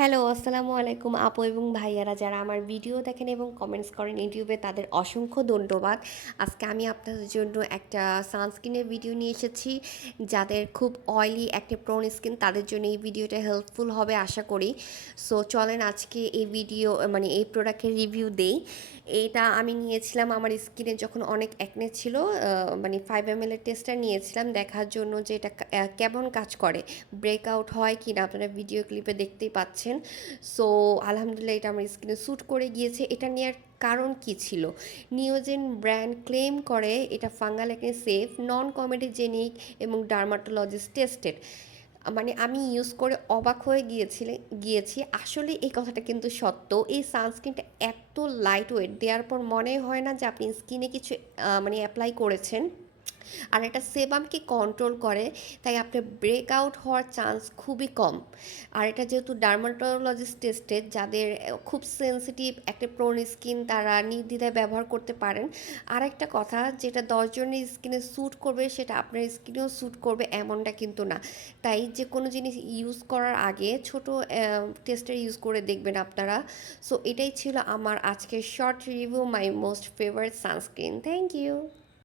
Hello, আসসালামু আলাইকুম আপু এবং ভাইয়ারা যারা আমার ভিডিও দেখেন এবং কমেন্টস করেন ইউটিউবে তাদের অসংখ্য ধন্যবাদ। আজকে আমি আপনাদের জন্য একটা সানস্ক্রিনের ভিডিও নিয়ে এসেছি। যাদের খুব অয়েলি একটা প্রোন স্কিন তাদের জন্য এই ভিডিওটা হেল্পফুল হবে আশা করি। সো চলেন আজকে এই ভিডিও মানে এই প্রোডাক্টের রিভিউ দেই। এটা আমি নিয়েছিলাম আমার স্কিনে যখন অনেক অ্যাকনে ছিল, মানে 5 ml এর টেস্টটা নিয়েছিলাম দেখার জন্য যে এটা কেমন কাজ করে, ব্রেকআউট হয় কি না, আপনারা ভিডিও ক্লিপে দেখতেই পাচ্ছেন। সো আলহামদুলিল্লাহ এটা আমার স্কিনে স্যুট করে গিয়েছে। এটা নেওয়ার কারণ কি ছিল? নিওজেন ব্র্যান্ড ক্লেম করে এটা ফাঙ্গাল একনে সেফ, নন কমেডিজেনিক এবং ডার্মাটোলজিস্ট টেস্টেড। মানে আমি ইউজ করে অবাক হয়ে গিয়েছি আসলে এই কথাটা কিন্তু সত্য। এই সানস্ক্রিনটা এত লাইট ওয়েট, দেওয়ার পর মনে হয় না যে আপনি স্কিনে কিছু মানে অ্যাপ্লাই করেছেন। আর এটা সেবামকে কন্ট্রোল করে, তাই আপনার ব্রেকআউট হওয়ার চান্স খুবই কম। আর এটা যেহেতু ডার্মাটোলজিস্ট টেস্টেড, যাদের খুব সেনসিটিভ একটা প্রোন স্কিন তারা নির্দ্বিধায় ব্যবহার করতে পারেন। আর একটা কথা, যেটা 10 জনের স্কিনে স্যুট করবে সেটা আপনার স্কিনেও স্যুট করবে এমনটা কিন্তু না। তাই যে কোনো জিনিস ইউজ করার আগে ছোট টেস্টার ইউজ করে দেখবেন আপনারা। সো এটাই ছিল আমার আজকের short review my most favourite sunscreen. Thank you.